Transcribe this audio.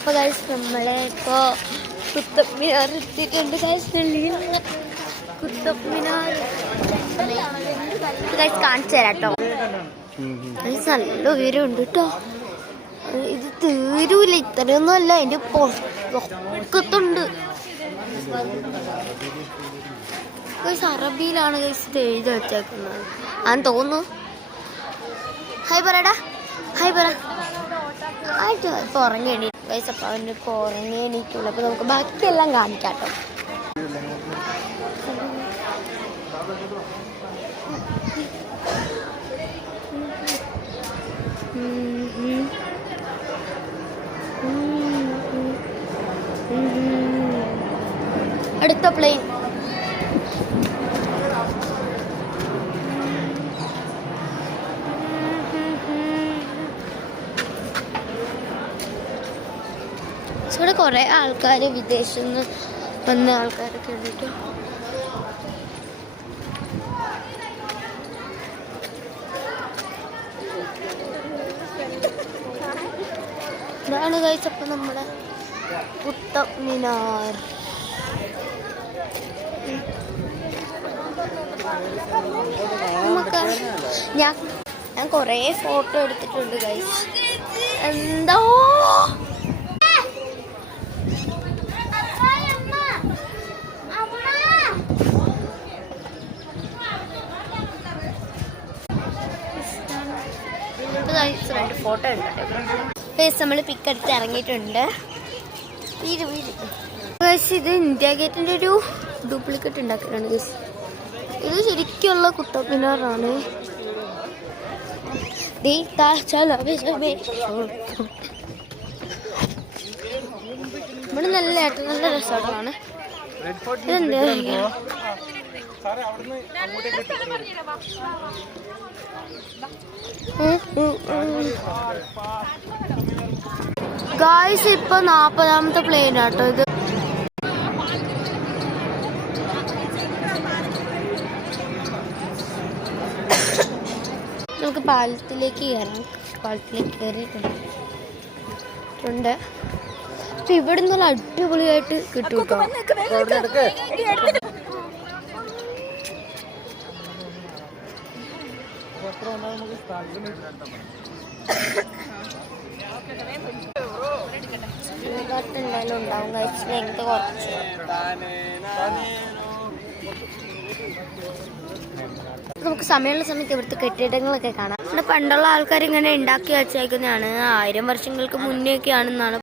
അപ്പോൾ ഗൈസ് നമ്മളെ ഇപ്പോൾ കുത്തബ് മിനാർ എത്തിയിട്ടുണ്ട് ഗൈസ്. ഡൽഹിയിൽ കുത്തബ് മിനാർ ഗൈസ് കാണിച്ചു തരാം കേട്ടോ. ഗൈസ് നല്ല ഉയരമുണ്ട് കേട്ടോ. ഇത് തീരൂല, ഇത്രയൊന്നും അല്ല, അതിൻ്റെ പൊക്കത്തുണ്ട് ഗൈസ്. അറബിയിലാണ് ഗൈസ് ഇത് എഴുതി വെച്ചേക്കുന്നത് ആന്ന് തോന്നുന്നു. ഹായ് പറയടാ, ഹായ് പറ. ആയിട്ട് ഇപ്പോൾ ഉറങ്ങി എണീറ്റു ഗൈസ്. അപ്പോൾ അവൻ്റെ ഇപ്പോൾ ഉറങ്ങി എണീറ്റുള്ളൂ. അപ്പോൾ നമുക്ക് ബാക്കിയെല്ലാം കാണിക്കാം കേട്ടോ. അടുത്ത പ്ലെയിൻ ഇവിടെ കുറേ ആൾക്കാർ, വിദേശത്ത് നിന്ന് വന്ന ആൾക്കാരൊക്കെ ഉണ്ട് കേട്ടോ. ഇതാണ് ഗൈസ് അപ്പം നമ്മുടെ കുത്തബ് മിനാർ. നമുക്ക് ഞാൻ കുറേ ഫോട്ടോ എടുത്തിട്ടുണ്ട് ഗൈസ്. എന്തോ രണ്ട് ഫോട്ടോ ഉണ്ട് ഗൈസ്. നമ്മൾ പിക്കെടുത്ത് ഇറങ്ങിയിട്ടുണ്ട്. ഗൈസ് ഇത് ഇന്ത്യ ഗേറ്റിൻ്റെ ഒരു ഡ്യൂപ്ലിക്കേറ്റ് ഉണ്ടാക്കിയിട്ടാണ് ഗൈസ്. ഇത് ശരിക്കുള്ള കുത്തബ് മിനാറാണ്. ഇവിടെ നല്ല നല്ല രസമാണ്. ഇതെന്താ ഗായ്സ് ഇപ്പൊ 40ാമത്തെ പ്ലെയിൻ ആട്ടോ ഇത്. നമുക്ക് പാലത്തിലേക്ക് കയറാം. പാലത്തിലേക്ക് കയറിയിട്ടുണ്ട്. അപ്പൊ ഇവിടെ നല്ല അടിപൊളിയായിട്ട് കിട്ടും കേട്ടോ. എന്തായാലും ഉണ്ടാവും കഴിച്ച് ലെങ്ത് കുറച്ച്. നമുക്ക് സമയമുള്ള സമയത്ത് ഇവിടുത്തെ കെട്ടിടങ്ങളൊക്കെ കാണാം. ഇവിടെ പണ്ടുള്ള ആൾക്കാർ ഇങ്ങനെ ഉണ്ടാക്കി വെച്ചേക്കുന്നതാണ്. 1000 വർഷങ്ങൾക്ക് മുന്നേ ഒക്കെ ആണെന്നാണ്